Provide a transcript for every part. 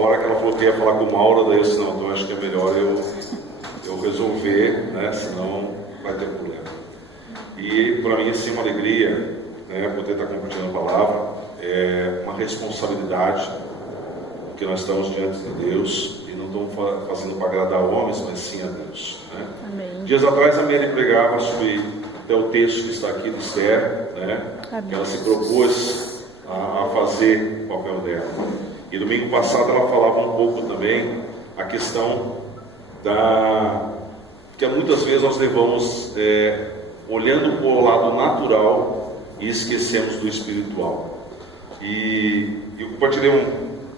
hora que ela falou que ia falar com o Mauro, daí eu disse, não, então acho que é melhor eu resolver, né? Senão vai ter problema. E para mim, assim, é uma alegria, né, poder estar compartilhando a palavra, é uma responsabilidade, porque nós estamos diante de Deus e não estamos fazendo para agradar homens, mas sim a Deus, né? Amém. Dias atrás a Mary pregava sobre até o texto que está aqui de Esther, né? Ela se propôs a fazer o papel dela. E domingo passado ela falava um pouco também a questão que muitas vezes nós levamos olhando para o lado natural e esquecemos do espiritual. E eu compartilhei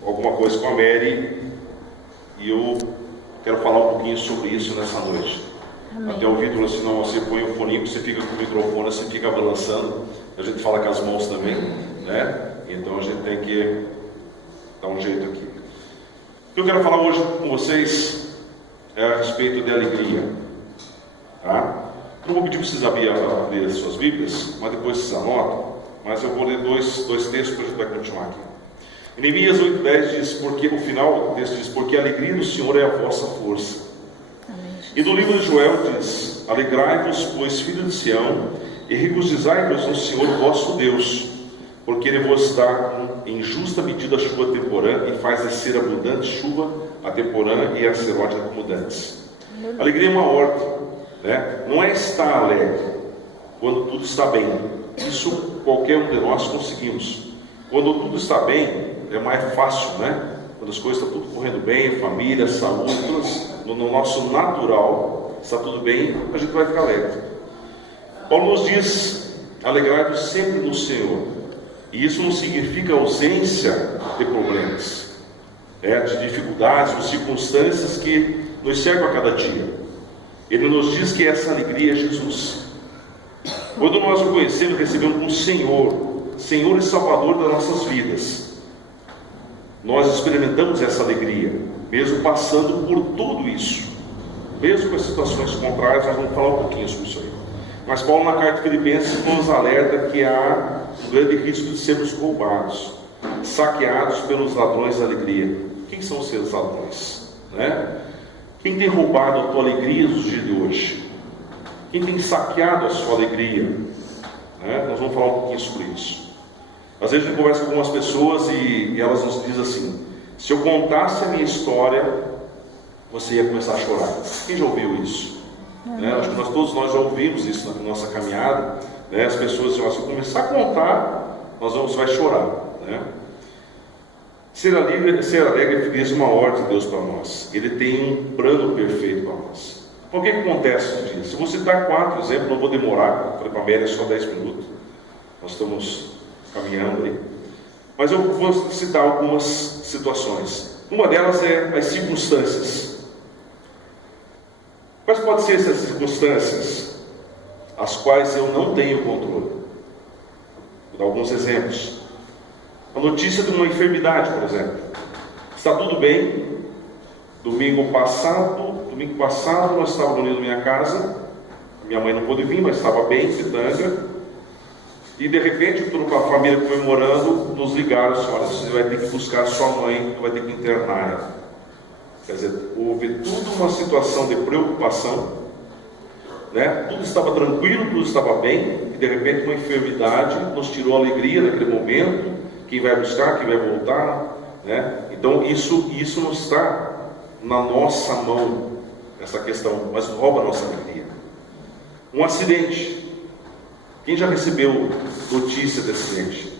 alguma coisa com a Mary e eu quero falar um pouquinho sobre isso nessa noite. Amém. Até o Vitor assim, não, você põe o foninho, você fica com o microfone, você fica balançando, a gente fala com as mãos também, né? Então a gente tem que dar um jeito aqui. O que eu quero falar hoje com vocês é a respeito de alegria, tá? Não vou pedir para vocês abrir as suas Bíblias, mas depois vocês anotam, mas eu vou ler dois textos para a gente vai continuar aqui. Em Neemias 8:10 diz, porque o final do texto diz, porque a alegria do Senhor é a vossa força. E no livro de Joel diz, alegrai-vos, pois filhos de Sião, e regozijai-vos no Senhor vosso Deus, porque Ele vos dá em justa medida a chuva temporã, e faz descer abundante chuva a temporã e a serode acumudantes. Alegria é uma ordem, né? Não é estar alegre quando tudo está bem. Isso qualquer um de nós conseguimos. Quando tudo está bem, é mais fácil, né? Quando as coisas estão tudo correndo bem, família, saúde, no nosso natural, está tudo bem, a gente vai ficar alegre. Paulo nos diz, alegrai-vos sempre no Senhor. E isso não significa ausência de problemas, de dificuldades, de circunstâncias que nos cercam a cada dia. Ele nos diz que essa alegria é Jesus. Quando nós o conhecemos, recebemos como Senhor e Salvador das nossas vidas, nós experimentamos essa alegria, mesmo passando por tudo isso, mesmo com as situações contrárias. Nós vamos falar um pouquinho sobre isso aí. Mas Paulo, na carta de Filipenses, nos alerta que há um grande risco de sermos roubados, saqueados pelos ladrões da alegria. Quem são os seus ladrões, né? Quem tem roubado a tua alegria nos dias de hoje? Quem tem saqueado a sua alegria, né? Nós vamos falar um pouquinho sobre isso. Às vezes a gente conversa com algumas pessoas e elas nos dizem assim, se eu contasse a minha história, você ia começar a chorar. Quem já ouviu isso? Né? Acho que todos nós já ouvimos isso na nossa caminhada, né? As pessoas dizem, se eu começar a contar, você vai chorar, né? Ser alegre é feliz, uma ordem de Deus para nós. Ele tem um plano perfeito para nós. Então o que acontece no dia? Se você dar 4 exemplos, não vou demorar, falei para a Mary, só 10 minutos, nós estamos caminhando aí, mas eu vou citar algumas situações. Uma delas é as circunstâncias. Quais podem ser essas circunstâncias as quais eu não tenho controle? Vou dar alguns exemplos. A notícia de uma enfermidade, por exemplo. Está tudo bem. Domingo passado nós estávamos unidos na minha casa. Minha mãe não pôde vir, mas estava bem, pitanga. E de repente, toda a família comemorando, nos ligaram assim, olha, você vai ter que buscar sua mãe, vai ter que internar ela. Quer dizer, houve tudo uma situação de preocupação, né? Tudo estava tranquilo, tudo estava bem, e de repente uma enfermidade nos tirou a alegria naquele momento. Quem vai buscar, quem vai voltar, né? Então isso não está na nossa mão, essa questão, mas rouba a nossa alegria. Um acidente. Quem já recebeu notícia de acidente?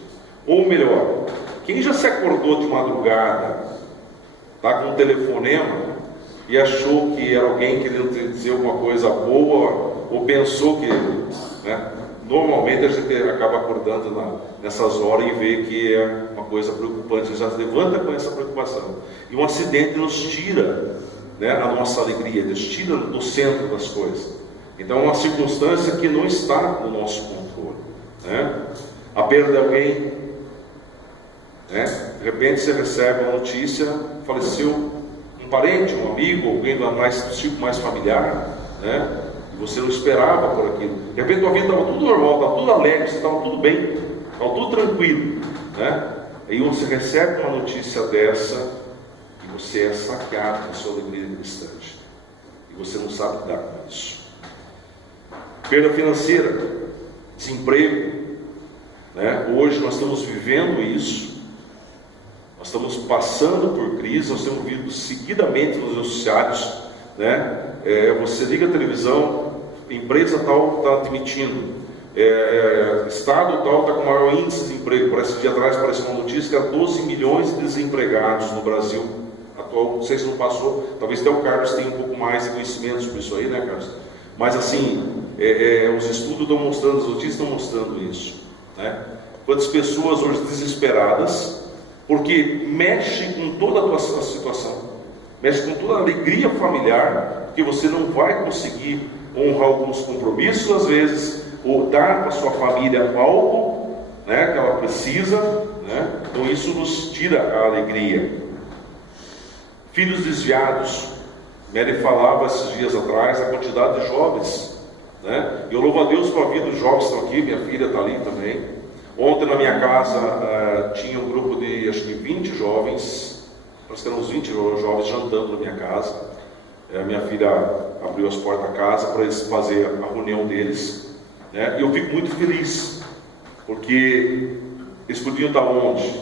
Ou melhor, quem já se acordou de madrugada, está com um telefonema e achou que era alguém querendo dizer alguma coisa boa, ou pensou que, né? Normalmente a gente acaba acordando nessas horas e vê que é uma coisa preocupante, já se levanta com essa preocupação. E um acidente nos tira, né, a nossa alegria, nos tira do centro das coisas. Então é uma circunstância que não está no nosso controle, né? A perda de alguém, né? De repente você recebe uma notícia, faleceu um parente, um amigo, alguém do círculo mais familiar, né? E você não esperava por aquilo. De repente a tua vida estava tudo normal, estava tudo alegre, você estava tudo bem, estava tudo tranquilo, né? Aí você recebe uma notícia dessa e você é saqueado na sua alegria instante, e você não sabe lidar com isso. Perda financeira, desemprego, né? Hoje nós estamos vivendo isso, nós estamos passando por crise, nós temos visto seguidamente nos noticiários, né? Você liga a televisão, empresa tal está admitindo, estado tal está com maior índice de desemprego. Por esse dia atrás apareceu uma notícia que há 12 milhões de desempregados no Brasil atual. Não sei se não passou, talvez até o Carlos tenha um pouco mais de conhecimento sobre isso aí, né, Carlos? Mas assim, os estudos estão mostrando, as notícias estão mostrando isso, né? Quantas pessoas hoje desesperadas, porque mexe com toda a tua situação, mexe com toda a alegria familiar, porque você não vai conseguir honrar alguns compromissos às vezes, ou dar para a sua família algo, né, que ela precisa, né? Então isso nos tira a alegria. Filhos desviados. Mary falava esses dias atrás a quantidade de jovens, né? Eu louvo a Deus pela vida dos jovens que estão aqui, minha filha está ali também. Ontem na minha casa tinha um grupo de acho que 20 jovens, parece que eram uns 20 jovens jantando na minha casa. Minha filha abriu as portas da casa para eles fazerem a reunião deles, né? E eu fico muito feliz, porque eles podiam estar onde?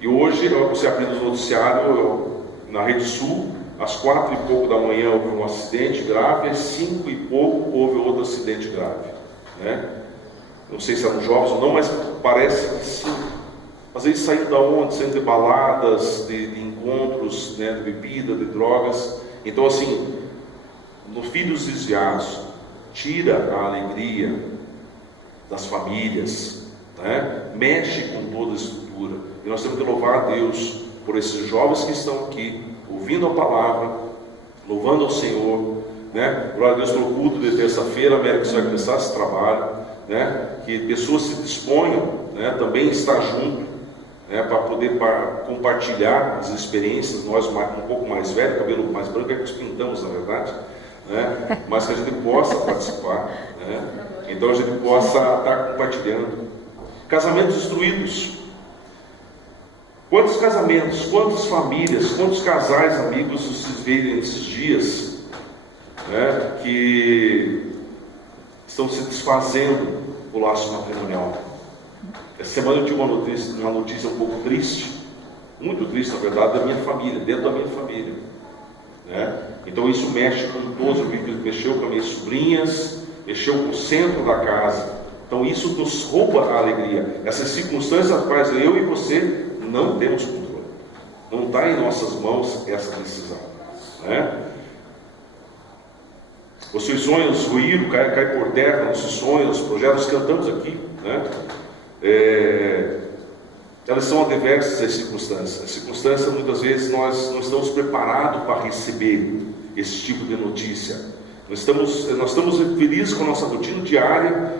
E hoje, você abrindo o noticiário na Rede Sul, às 4 e pouco da manhã houve um acidente grave, às 5 e pouco houve outro acidente grave, né? Não sei se eram jovens ou não, mas parece que sim. Mas eles saíram da onde? Saindo de baladas, de encontros, né, de bebida, de drogas. Então assim, no filhos desviados, tira a alegria das famílias, né? Mexe com toda a estrutura. E nós temos que louvar a Deus por esses jovens que estão aqui, ouvindo a palavra, louvando ao Senhor, né? Glória a Deus pelo culto de terça-feira, América, que vai começar esse trabalho, né? Que pessoas se disponham, né, também estar junto, né, para poder compartilhar as experiências. Nós um pouco mais velhos, cabelo mais branco, é que os pintamos, na verdade, né? Mas que a gente possa participar, né? Então a gente possa estar compartilhando. Casamentos destruídos. Quantos casamentos, quantas famílias, quantos casais, amigos, vocês veem nesses dias, né, que estão se desfazendo do laço matrimonial. Essa semana eu tive uma notícia um pouco triste, muito triste, na verdade, da minha família, dentro da minha família, né? Então isso mexe com todos, mexeu com as minhas sobrinhas, mexeu com o centro da casa. Então isso nos rouba a alegria. Essas circunstâncias às quais eu e você não temos controle. Não está em nossas mãos essa decisão, né? Os seus sonhos ruíram, cai por terra, nossos sonhos, projetos, cantamos aqui, né? Elas são adversas às circunstâncias. As circunstâncias, muitas vezes, nós não estamos preparados para receber esse tipo de notícia. Nós estamos felizes com a nossa rotina diária,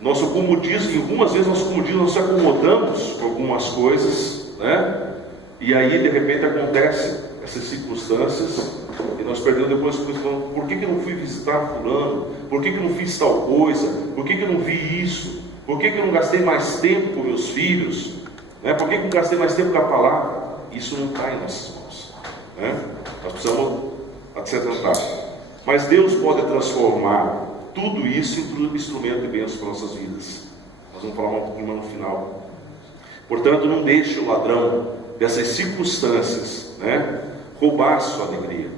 nosso comodismo, e algumas vezes nosso comodismo, nós se acomodamos com algumas coisas, né? E aí, de repente, acontecem essas circunstâncias, e nós perdemos depois, por que eu não fui visitar fulano? Por que eu não fiz tal coisa? Por que eu não vi isso? Por que eu não gastei mais tempo com meus filhos? Né? Por que eu não gastei mais tempo com a palavra? Isso não está em nossas mãos, né? Nós precisamos se atentar. Mas Deus pode transformar tudo isso em um instrumento de bênção para nossas vidas. Nós vamos falar um pouquinho mais no final. Portanto, não deixe o ladrão dessas circunstâncias, né, roubar a sua alegria.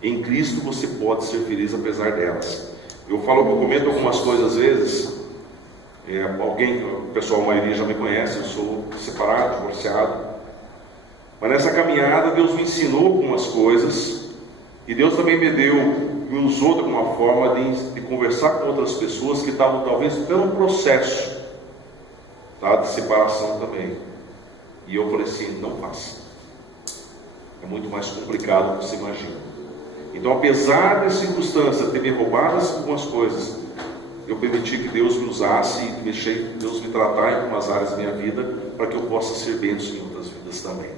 Em Cristo você pode ser feliz apesar delas. Eu comento algumas coisas às vezes. O pessoal, a maioria já me conhece, eu sou separado, divorciado. Mas nessa caminhada Deus me ensinou algumas coisas, e Deus também me usou de alguma forma de conversar com outras pessoas que estavam talvez pelo processo, tá, de separação também. E eu falei assim, não faça. É muito mais complicado do que você imagina. Então, apesar das circunstâncias terem roubado algumas coisas, eu permiti que Deus me usasse e deixei Deus me tratar em algumas áreas da minha vida, para que eu possa ser bênção em outras vidas também.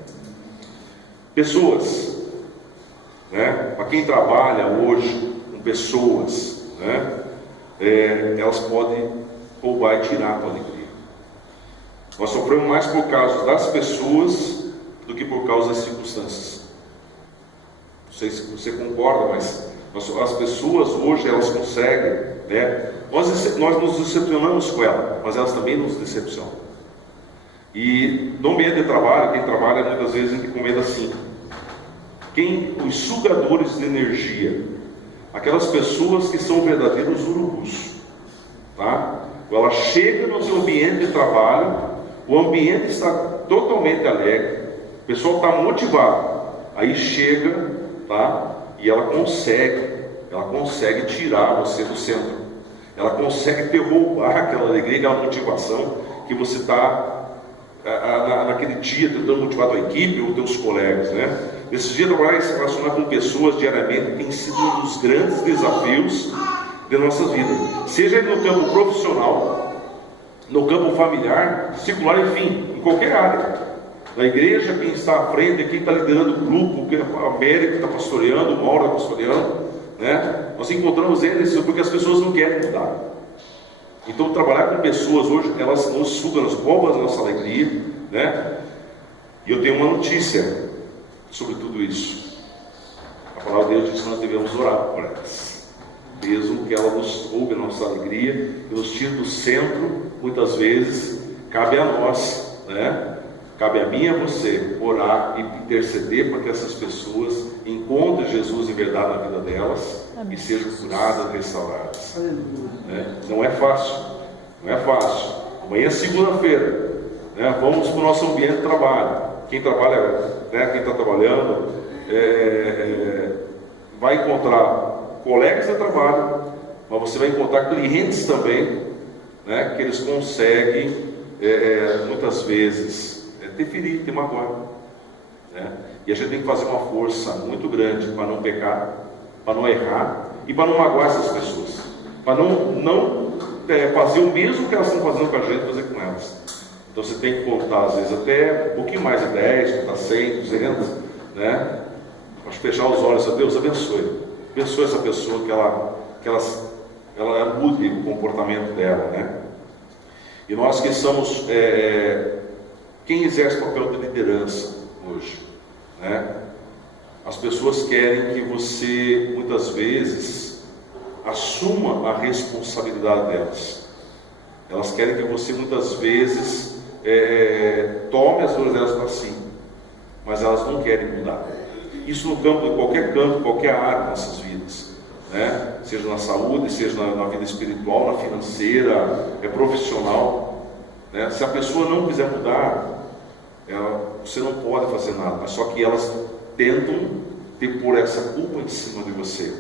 Pessoas, né? Para quem trabalha hoje com pessoas, né? Elas podem roubar e tirar a tua alegria. Nós sofremos mais por causa das pessoas do que por causa das circunstâncias. Não sei se você concorda, mas as pessoas hoje, elas conseguem, né? Nós nos decepcionamos com ela, mas elas também nos decepcionam. E no meio de trabalho, quem trabalha muitas vezes a gente recomenda assim: os sugadores de energia, aquelas pessoas que são verdadeiros urubus, tá? Ela chega no seu ambiente de trabalho, o ambiente está totalmente alegre, o pessoal está motivado, aí chega, tá? E ela consegue tirar você do centro, ela consegue te roubar aquela alegria, aquela motivação que você está naquele dia tentando motivar a tua equipe ou teus colegas, né? Esse dia trabalhar e se relacionar com pessoas diariamente tem sido um dos grandes desafios de nossas vidas, seja no campo profissional, no campo familiar, secular, enfim, em qualquer área. Na igreja, quem está à frente, quem está liderando o grupo, a América está pastoreando, o Mauro está pastoreando, né? Nós encontramos eles porque as pessoas não querem mudar. Então, trabalhar com pessoas hoje, elas nos sugam, nos roubam a nossa alegria, né? E eu tenho uma notícia sobre tudo isso. A palavra de Deus diz que nós devemos orar por elas, mesmo que ela nos roube a nossa alegria e nos tire do centro. Muitas vezes cabe a nós, né? Cabe a mim e a você orar e interceder para que essas pessoas encontrem Jesus em verdade na vida delas. Amém. E sejam curadas, restauradas, né? Não é fácil, não é fácil. Amanhã é segunda-feira, né? Vamos para o nosso ambiente de trabalho. Quem trabalha, né? Quem está trabalhando vai encontrar colegas de trabalho, mas você vai encontrar clientes também, né? Que eles conseguem muitas vezes te ferir, te magoar, né? E a gente tem que fazer uma força muito grande para não pecar, para não errar e para não magoar essas pessoas, para não fazer o mesmo que elas estão fazendo com a gente, fazer com elas. Então você tem que contar, às vezes, até um pouquinho mais de 10, contar 100, 200, né? Mas fechar os olhos, Deus abençoe essa pessoa, que ela mude o comportamento dela, né? E nós que somos quem exerce o papel de liderança hoje, né? As pessoas querem que você, muitas vezes, assuma a responsabilidade delas. Elas querem que você, muitas vezes, tome as dores delas para si, mas elas não querem mudar. Isso no campo, em qualquer área das nossas vidas, né? Seja na saúde, seja na vida espiritual, na financeira, profissional, né? Se a pessoa não quiser mudar, você não pode fazer nada, mas só que elas tentam pôr essa culpa em cima de você.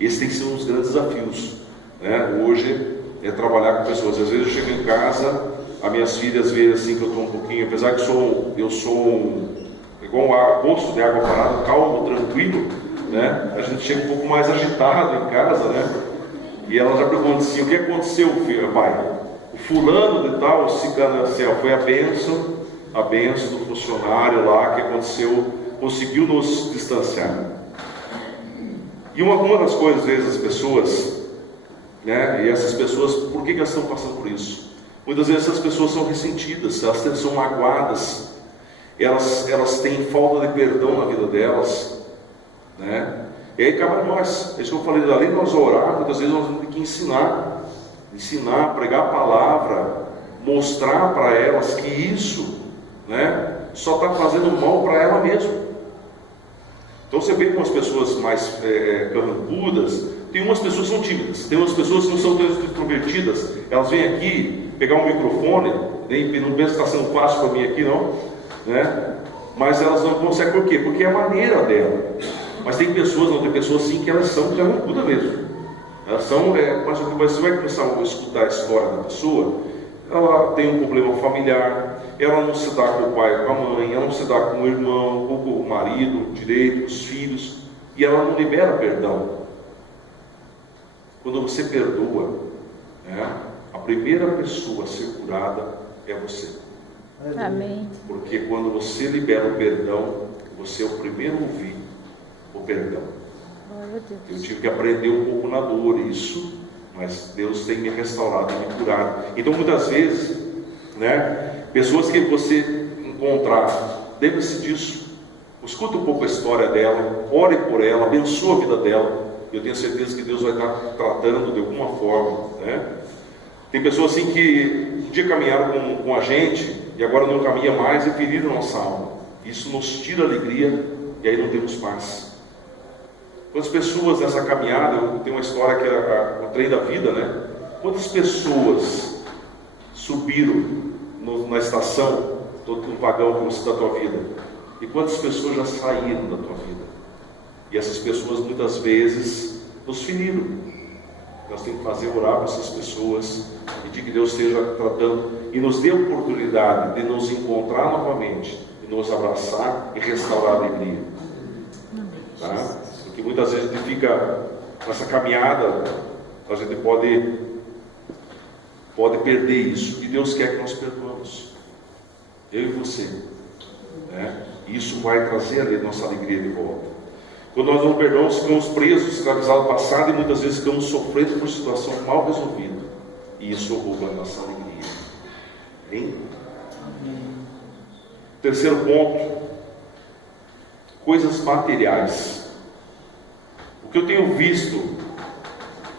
Esse tem sido um dos grandes desafios, né? Hoje é trabalhar com pessoas. Às vezes eu chego em casa, as minhas filhas veem assim que eu estou um pouquinho, apesar que eu sou igual um poço de água parada, calmo, tranquilo, né? A gente chega um pouco mais agitado em casa, né? E ela já pergunta assim: o que aconteceu, filho, pai? O fulano de tal, o ciclano assim, foi a bênção do funcionário lá que aconteceu, conseguiu nos distanciar. E uma das coisas, às vezes, as pessoas, né? E essas pessoas, por que elas estão passando por isso? Muitas vezes essas pessoas são ressentidas, elas são magoadas, elas têm falta de perdão na vida delas, né? E aí cabe a nós, é isso que eu falei, além de nós orar, muitas vezes nós temos que ensinar, pregar a palavra, mostrar para elas que isso, né, só está fazendo mal para ela mesma. Então você vê com as pessoas mais carrancudas, tem umas pessoas que são tímidas, tem umas pessoas que não são tão introvertidas, elas vêm aqui pegar um microfone, não penso que está sendo fácil para mim aqui não, né? Mas elas não conseguem, por quê? Porque é a maneira dela. Mas tem pessoas sim que elas são carrancudas mesmo. Elas são, mas você vai começar a escutar a história da pessoa, ela tem um problema familiar, ela não se dá com o pai ou com a mãe, ela não se dá com o irmão, ou com o marido, direito, os filhos, e ela não libera perdão. Quando você perdoa, né, a primeira pessoa a ser curada é você. Amém. Porque quando você libera o perdão, você é o primeiro a ouvir o perdão. Eu tive que aprender um pouco na dor isso, mas Deus tem me restaurado e me curado. Então muitas vezes, né, pessoas que você encontrar, lembre-se disso. escuta um pouco a história dela, ore por ela, abençoa a vida dela. Eu tenho certeza que Deus vai estar tratando de alguma forma, né? Tem pessoas assim que um dia caminharam com a gente e agora não caminha mais e feriram nossa alma. Isso nos tira a alegria e aí não temos paz. Quantas pessoas nessa caminhada, eu tenho uma história que é o trem da vida, né? Quantas pessoas subiram na estação, no vagão da tua vida? E quantas pessoas já saíram da tua vida? E essas pessoas muitas vezes nos feriram. Nós temos que fazer orar para essas pessoas, pedir que Deus esteja tratando e nos dê a oportunidade de nos encontrar novamente, de nos abraçar e restaurar a alegria. Tá? Porque muitas vezes a gente fica nessa caminhada, a gente pode perder isso. E Deus quer que nós perdoamos. Eu e você. Né? E isso vai trazer a nossa alegria de volta. Quando nós não perdoamos, ficamos presos, escravizados ao passado e muitas vezes ficamos sofrendo por situação mal resolvida. E isso rouba a nossa alegria. Hein? Terceiro ponto, coisas materiais. O que eu tenho visto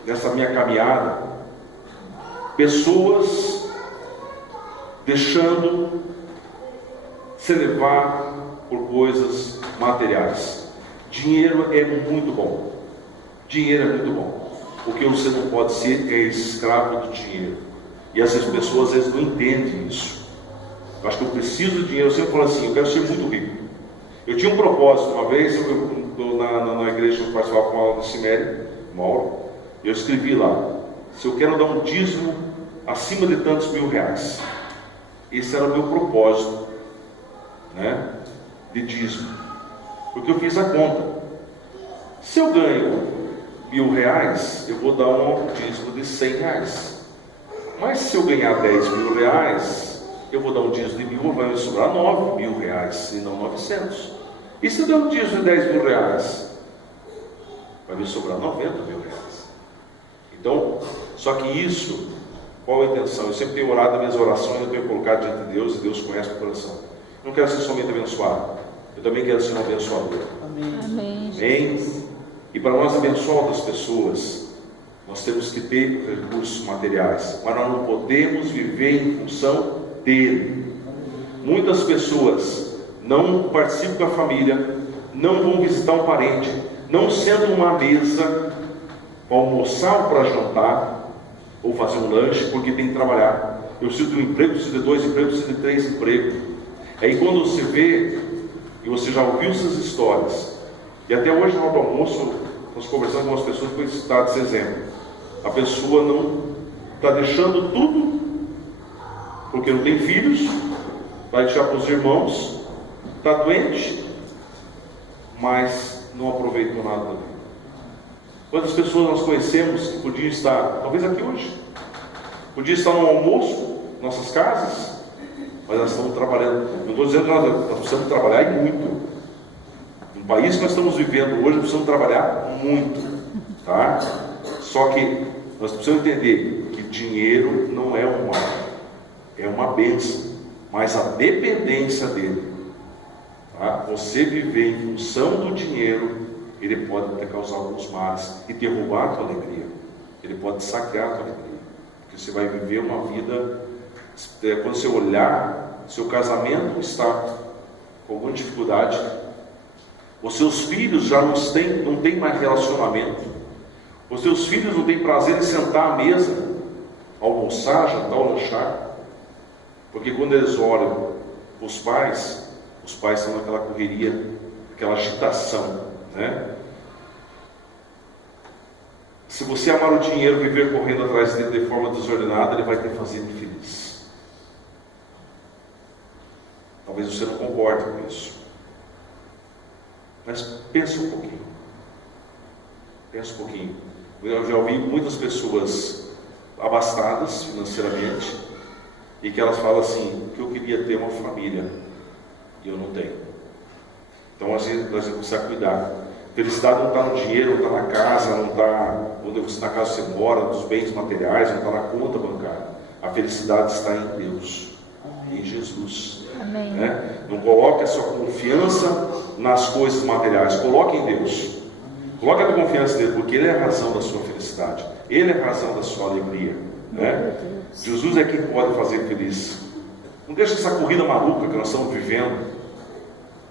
nessa minha caminhada, pessoas deixando se levar por coisas materiais. Dinheiro é muito bom. Dinheiro é muito bom. O que você não pode ser é escravo do dinheiro. E essas pessoas às vezes não entendem isso. Eu acho que eu preciso de dinheiro. Eu sempre falo assim, eu quero ser muito rico. Eu tinha um propósito, uma vez, na igreja que eu participava com a aula do Cimério, Mauro, eu escrevi lá, se eu quero dar um dízimo acima de tantos R$1.000. Esse era o meu propósito, né, de dízimo. Porque eu fiz a conta. Se eu ganho R$1.000, eu vou dar um dízimo de R$100. Mas se eu ganhar R$10.000, eu vou dar um dízimo de 1.000, vai me sobrar R$9.000 e não 900. E se eu der um dízimo de R$10.000, vai me sobrar R$90.000. Então, só que isso, qual a intenção? Eu sempre tenho orado nas minhas orações, eu tenho colocado diante de Deus e Deus conhece o coração. Eu não quero ser somente abençoado, eu também quero ser um abençoador. Amém. Amém? E para nós abençoar outras pessoas, nós temos que ter recursos materiais, mas nós não podemos viver em função dele. Muitas pessoas não participam com a família, não vão visitar um parente, não sentam numa mesa para almoçar ou para jantar, ou fazer um lanche, porque tem que trabalhar. Eu preciso de um emprego, preciso de 2 empregos, preciso de 3 empregos. Aí quando você vê, e você já ouviu essas histórias, e até hoje no almoço, nós conversamos com as pessoas para citar esse exemplo. A pessoa não está deixando tudo, porque não tem filhos, vai deixar para os irmãos, está doente, mas não aproveitou nada da vida. Quantas pessoas nós conhecemos que podiam estar, talvez aqui hoje, podiam estar no almoço, nossas casas, mas nós estamos trabalhando. Não estou dizendo que nós precisamos trabalhar e muito. No país que nós estamos vivendo hoje, precisamos trabalhar muito, tá? Só que nós precisamos entender que dinheiro não é um mal, é uma bênção, mas a dependência dele, tá? Você viver em função do dinheiro, ele pode te causar alguns males e derrubar a tua alegria. Ele pode saquear a tua alegria, porque você vai viver uma vida. Quando você olhar, seu casamento está com alguma dificuldade, os seus filhos já não têm mais relacionamento, os seus filhos não têm prazer em sentar à mesa, almoçar, jantar ou lanchar, porque quando eles olham os pais estão naquela correria, aquela agitação, né? Se você amar o dinheiro, viver correndo atrás dele de forma desordenada, ele vai te fazer infeliz. Talvez você não concorde com isso, mas pensa um pouquinho. Eu já ouvi muitas pessoas abastadas financeiramente e que elas falam assim, que eu queria ter uma família e eu não tenho. Então nós temos que precisar cuidar. Felicidade não está no dinheiro, não está na casa, não está na casa você mora, nos bens materiais, não está na conta bancária. A felicidade está em Deus, em Jesus. Amém. Né? Não coloque a sua confiança nas coisas materiais, coloque em Deus. Coloque a tua confiança nele, porque Ele é a razão da sua felicidade. Ele é a razão da sua alegria, né? Jesus é quem pode fazer feliz. Não deixe essa corrida maluca que nós estamos vivendo,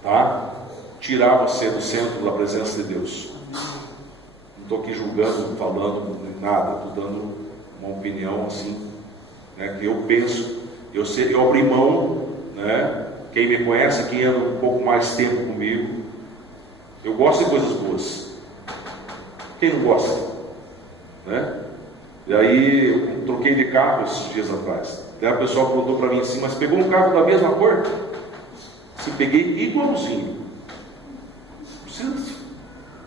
tá? Tirar você do centro da presença de Deus. Não estou aqui julgando, falando nada, estou dando uma opinião assim, né, que eu penso, eu abri mão, né? Quem me conhece, quem anda um pouco mais tempo comigo, eu gosto de coisas boas. Quem não gosta, né? E aí eu troquei de carro esses dias atrás. Daí a pessoa perguntou para mim assim: mas pegou um carro da mesma cor? Se peguei igualzinho. Não precisa.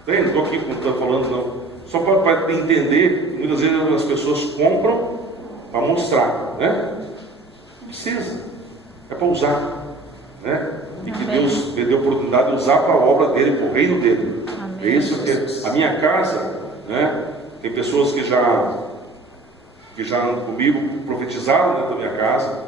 Não estou aqui falando não. Só para entender que muitas vezes as pessoas compram para mostrar, né? Não precisa. É para usar, né? E que Deus me deu a oportunidade de usar para a obra dele, para o reino dele. É isso que a minha casa, né? Tem pessoas que já andam comigo, profetizaram dentro da minha casa,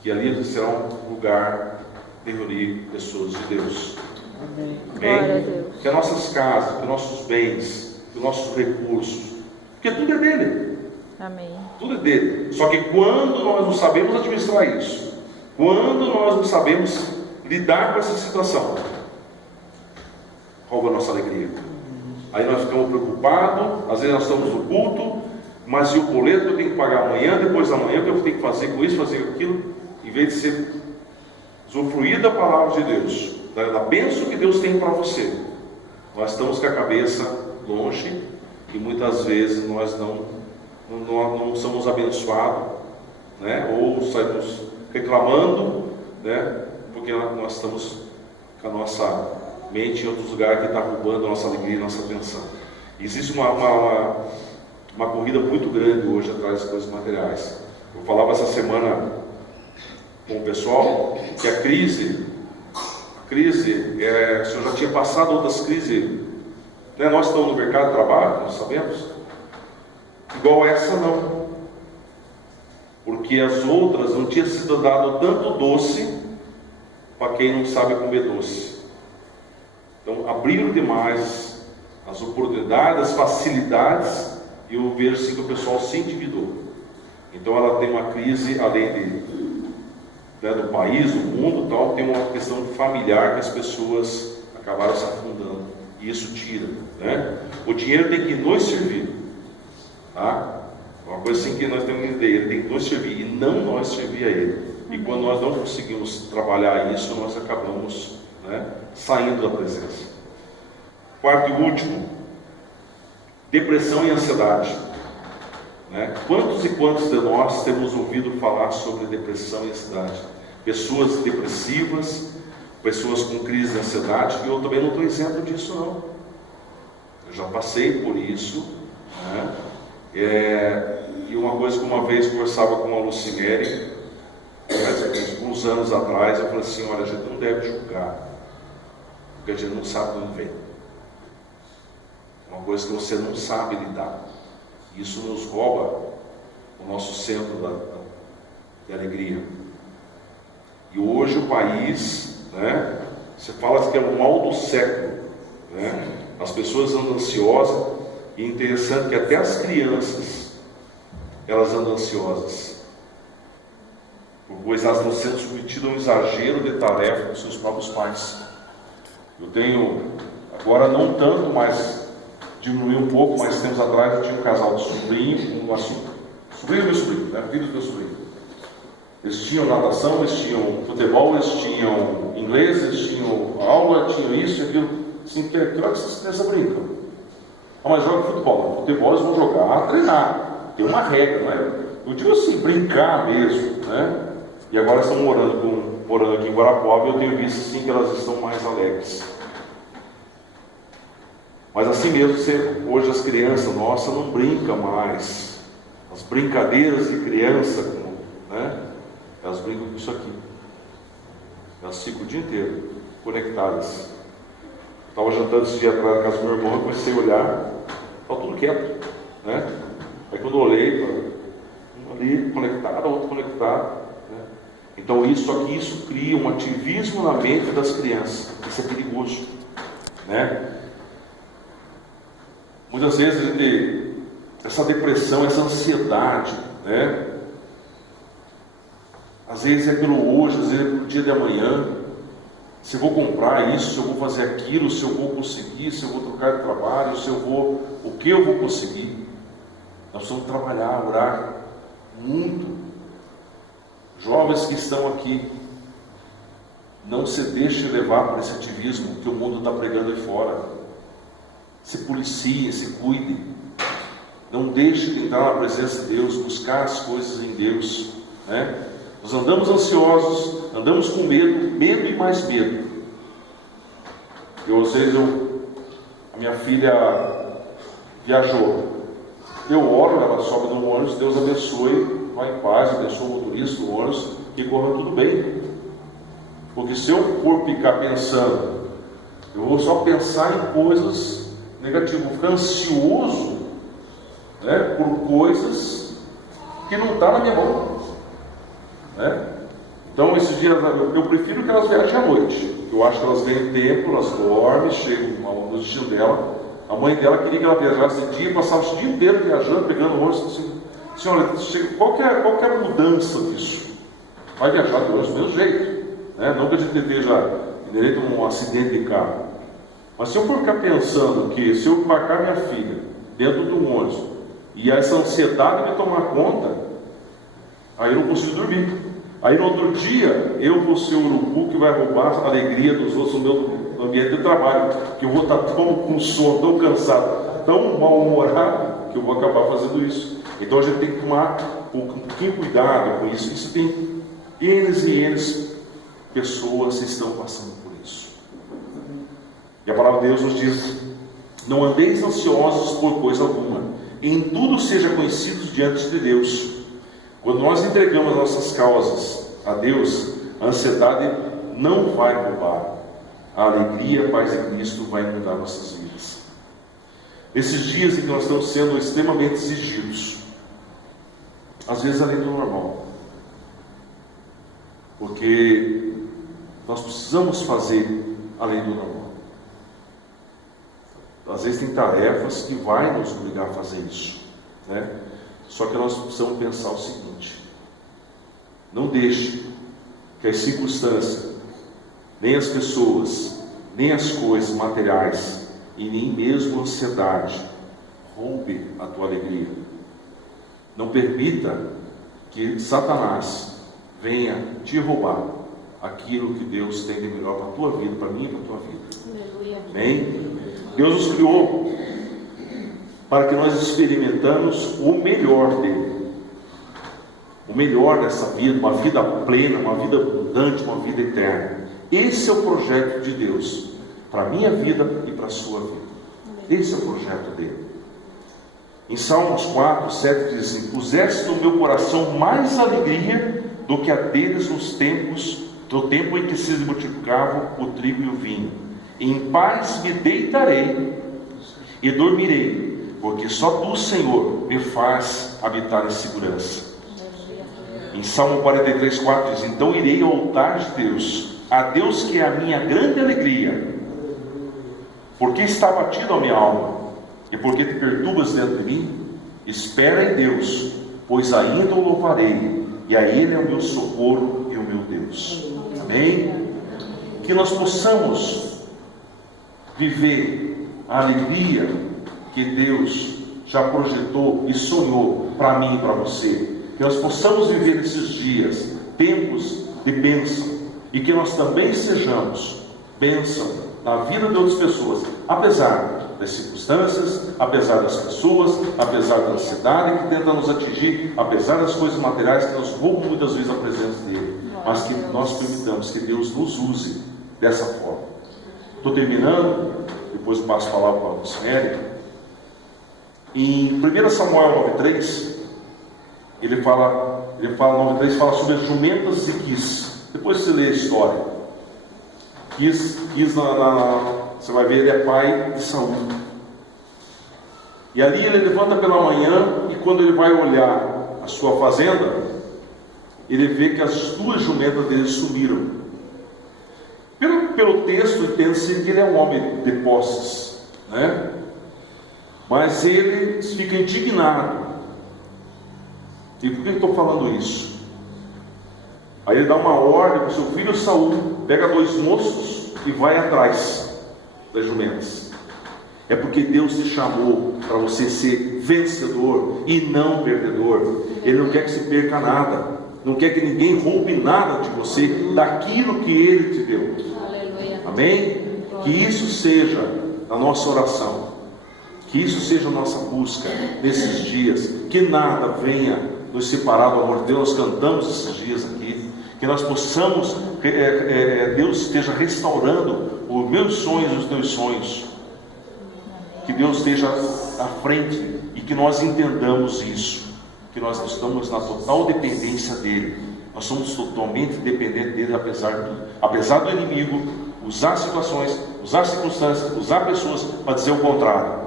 que ali será um lugar de reunir pessoas de Deus. Amém. Amém? Que as nossas casas, que os nossos bens, que os nossos recursos, porque tudo é dele. Amém. Tudo é dele. Só que quando nós não sabemos administrar isso, quando nós não sabemos lidar com essa situação, rouba a nossa alegria. Aí nós ficamos preocupados, às vezes nós estamos no culto, mas e o boleto eu tenho que pagar amanhã, depois da manhã, o que eu tenho que fazer com isso, fazer aquilo, em vez de ser usufruir da palavra de Deus, da bênção que Deus tem para você, nós estamos com a cabeça longe e muitas vezes nós não somos abençoados, né? Ou saímos reclamando, né? Porque nós estamos com a nossa mente em outros lugares que está roubando a nossa alegria e a nossa atenção. Existe uma corrida muito grande hoje atrás das coisas materiais. Eu falava essa semana com o pessoal que a crise, o senhor já tinha passado outras crises, né? Nós estamos no mercado de trabalho, nós sabemos, igual essa não, porque as outras não tinha sido dado tanto doce para quem não sabe comer doce. Então abriram demais as oportunidades, as facilidades, e eu vejo assim que o pessoal se endividou. Então ela tem uma crise, além do país, do mundo, tal, tem uma questão familiar que as pessoas acabaram se afundando, e isso tira, né? O dinheiro tem que nos servir, tá? Uma coisa assim que nós temos que entender, ele tem que nos servir e não nós servir a ele. E quando nós não conseguimos trabalhar isso, nós acabamos, né, saindo da presença. Quarto e último, depressão e ansiedade, né? Quantos e quantos de nós temos ouvido falar sobre depressão e ansiedade? Pessoas depressivas, pessoas com crise de ansiedade, e eu também não estou isento disso não. Eu já passei por isso, né? E uma coisa que uma vez conversava com a Lucimere, uns anos atrás, eu falei assim: olha, a gente não deve julgar, porque a gente não sabe onde vem. Uma coisa que você não sabe lidar. Isso nos rouba o nosso centro de alegria. E hoje o país, né, você fala que é o mal do século, né? As pessoas andam ansiosas, e é interessante que até as crianças, elas andam ansiosas, pois elas estão sendo submetidas a um exagero de tarefa dos seus próprios pais. Eu tenho, agora não tanto, mas diminuiu um pouco, mas tempos atrás eu tinha um casal de sobrinho, sobrinho do meu sobrinho, né? Filho do meu sobrinho. Eles tinham natação, eles tinham futebol, eles tinham inglês, eles tinham aula, tinham isso e aquilo. Assim, que hora que essas crianças brincam? Ah, mas joga futebol. Não, futebol eles vão jogar, treinar. Tem uma regra, não é? Eu digo assim, brincar mesmo, né? E agora estão morando aqui em Guarapuava, e eu tenho visto assim que elas estão mais alegres. Mas assim mesmo, hoje as crianças nossas não brincam mais. As brincadeiras de criança, né? Elas brincam com isso aqui. Elas ficam o dia inteiro conectadas. Estava jantando esse dia atrás na casa do meu irmão, eu comecei a olhar, estava tudo quieto, né? Aí quando eu olhei, um ali conectado, outro conectado, né? Então isso cria um ativismo na mente das crianças. Isso é perigoso, né? Muitas vezes essa depressão, essa ansiedade, né? Às vezes é pelo hoje, às vezes é pelo dia de amanhã. Se eu vou comprar isso, se eu vou fazer aquilo, se eu vou conseguir, se eu vou trocar de trabalho, o que eu vou conseguir. Nós precisamos trabalhar, orar muito. Jovens que estão aqui, não se deixe levar por esse ativismo que o mundo está pregando aí fora. Se policie, se cuide. Não deixe de entrar na presença de Deus, buscar as coisas em Deus, né? Nós andamos ansiosos, andamos com medo e mais medo. Às vezes a minha filha viajou. Eu oro, ela sobe no ônibus, Deus abençoe, vá em paz, abençoe o motorista do ônibus, que corra tudo bem. Porque se eu for ficar pensando, eu vou só pensar em coisas negativas, vou ficar ansioso, né, por coisas que não estão na minha mão, né? Então esses dias eu prefiro que elas viajem à noite. Eu acho que elas ganham tempo, elas dormem, chegam no destino dela. A mãe dela queria que ela viajasse de dia, passava o dia inteiro viajando, pegando ônibus. Assim, senhora, qual que é a mudança disso? Vai viajar do mesmo jeito, né? Não que a gente esteja direito a um acidente de carro. Mas se eu for ficar pensando que se eu embarcar minha filha dentro de um ônibus e essa ansiedade me tomar conta, aí eu não consigo dormir. Aí no outro dia eu vou ser o urubu que vai roubar a alegria dos outros no meu ambiente de trabalho, que eu vou estar tão com sono, tão cansado, tão mal-humorado, que eu vou acabar fazendo isso. Então a gente tem que tomar um pouquinho cuidado com isso. Isso tem N pessoas que estão passando por isso. E a palavra de Deus nos diz: não andeis ansiosos por coisa alguma, em tudo seja conhecidos diante de Deus. Quando nós entregamos nossas causas a Deus, a ansiedade não vai roubar. A alegria, a paz de Cristo vai mudar nossas vidas. Nesses dias em que nós estamos sendo extremamente exigidos, às vezes além do normal, porque nós precisamos fazer além do normal. Às vezes tem tarefas que vai nos obrigar a fazer isso, né? Só que nós precisamos pensar o seguinte: não deixe que as circunstâncias, nem as pessoas, nem as coisas materiais e nem mesmo a ansiedade roube a tua alegria. Não permita que Satanás venha te roubar aquilo que Deus tem de melhor para a tua vida, para mim e para a tua vida. Amém? Deus nos criou para que nós experimentamos o melhor dele, o melhor dessa vida, uma vida plena, uma vida abundante, uma vida eterna. Esse é o projeto de Deus para a minha vida e para a sua vida. Esse é o projeto dele. Em Salmos 4, 7 diz assim: puseste no meu coração mais alegria do que a deles do tempo em que se multiplicavam o trigo e o vinho. Em paz me deitarei e dormirei, porque só tu, Senhor, me faz habitar em segurança. Em Salmo 43, 4 diz: então irei ao altar de Deus, a Deus que é a minha grande alegria, porque está abatido a minha alma, e porque te perturbas dentro de mim. Espera em Deus, pois ainda o louvarei, e a Ele é o meu socorro e o meu Deus. Amém? Que nós possamos viver a alegria que Deus já projetou e sonhou para mim e para você. Que nós possamos viver esses dias, tempos de bênção, e que nós também sejamos bênção na vida de outras pessoas, apesar das circunstâncias, apesar das pessoas, apesar da ansiedade que tenta nos atingir, apesar das coisas materiais que nos roubam muitas vezes a presença dele, mas que nós permitamos que Deus nos use dessa forma. Estou terminando, depois passo a palavra para a Rosemary. Em 1 Samuel 9,3, ele fala 9,3 fala sobre as jumentas de Quis. Depois você lê a história. Quis você vai ver, ele é pai de Saul. E ali ele levanta pela manhã, e quando ele vai olhar a sua fazenda, ele vê que as duas jumentas dele sumiram. Pelo texto, entende-se que ele é um homem de posses, né? Mas ele fica indignado. E por que eu estou falando isso? Aí ele dá uma ordem para o seu filho Saul, pega 2 moços e vai atrás das jumentas. É porque Deus te chamou para você ser vencedor e não perdedor. Ele não quer que se perca nada, não quer que ninguém roube nada de você, daquilo que Ele te deu. Aleluia. Amém? Que isso seja a nossa oração, que isso seja a nossa busca nesses dias, que nada venha nos separar do amor de Deus. Nós cantamos esses dias aqui, que nós possamos, Deus esteja restaurando os meus sonhos e os teus sonhos, que Deus esteja à frente e que nós entendamos isso, que nós estamos na total dependência dEle. Nós somos totalmente dependentes dEle, apesar do inimigo usar situações, usar circunstâncias, usar pessoas para dizer o contrário.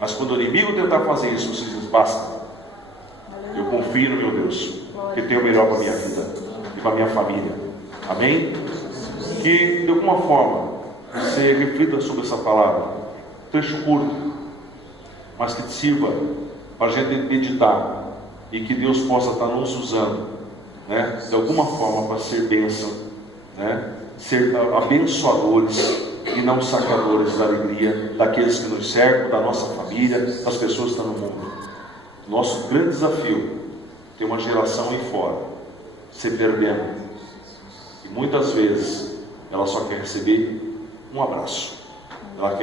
Mas quando o inimigo tentar fazer isso, você diz: basta, eu confio no meu Deus, que tem o melhor para a minha vida e para a minha família. Amém? Que de alguma forma você reflita sobre essa palavra, trecho curto, mas que te sirva para a gente meditar, e que Deus possa estar nos usando, né, de alguma forma para ser bênção, né, ser abençoadores e não sacadores da alegria daqueles que nos cercam, da nossa família, das pessoas que estão no mundo. Nosso grande desafio é ter uma geração aí fora se perdendo, e muitas vezes ela só quer receber um abraço, ela quer